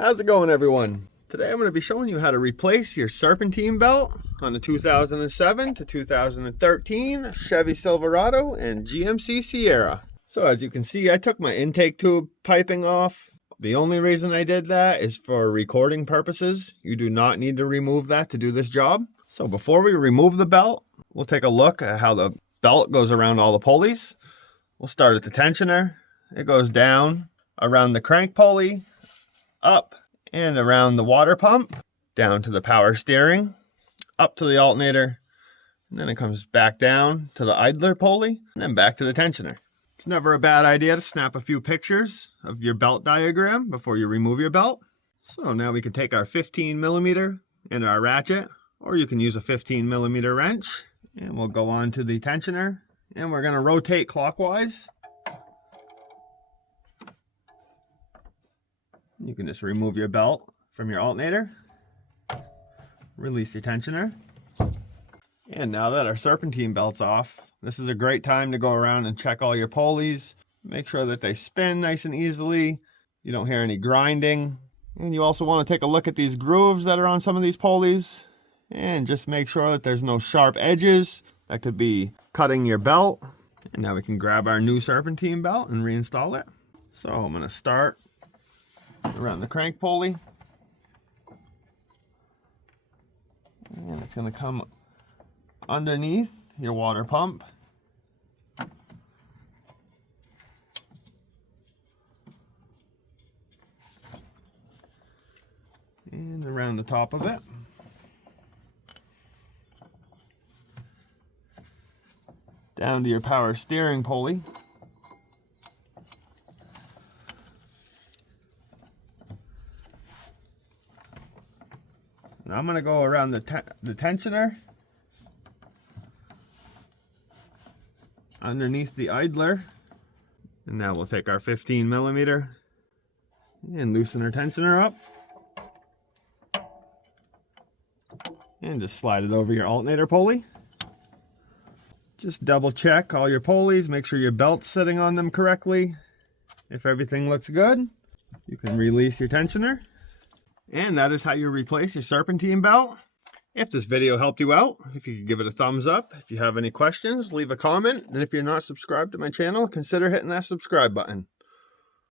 How's it going, everyone? Today I'm going to be showing you how to replace your serpentine belt on the 2007 to 2013 Chevy Silverado and GMC Sierra. So as you can see, I took my intake tube piping off. The only reason I did that is for recording purposes. You do not need to remove that to do this job. So before we remove the belt, we'll take a look at how the belt goes around all the pulleys. We'll start at the tensioner. It goes down around the crank pulley, up and around the water pump, down to the power steering, up to the alternator, and then it comes back down to the idler pulley, and then back to the tensioner. It's never a bad idea to snap a few pictures of your belt diagram before you remove your belt. So now we can take our 15mm and our ratchet, or you can use a 15mm wrench, and we'll go on to the tensioner, and we're going to rotate clockwise. You can just remove your belt from your alternator, release your tensioner. And now that our serpentine belt's off, this is a great time to go around and check all your pulleys. Make sure that they spin nice and easily. You don't hear any grinding. And you also want to take a look at these grooves that are on some of these pulleys and just make sure that there's no sharp edges that could be cutting your belt. And now we can grab our new serpentine belt and reinstall it. So I'm going to start around the crank pulley, and it's going to come underneath your water pump, and around the top of it, down to your power steering pulley. Now I'm going to go around the tensioner, underneath the idler, and now we'll take our 15mm and loosen our tensioner up, and just slide it over your alternator pulley. Just double check all your pulleys, make sure your belt's sitting on them correctly. If everything looks good, you can release your tensioner. And that is how you replace your serpentine belt. If this video helped you out, if you could give it a thumbs up. If you have any questions, leave a comment. And if you're not subscribed to my channel, consider hitting that subscribe button.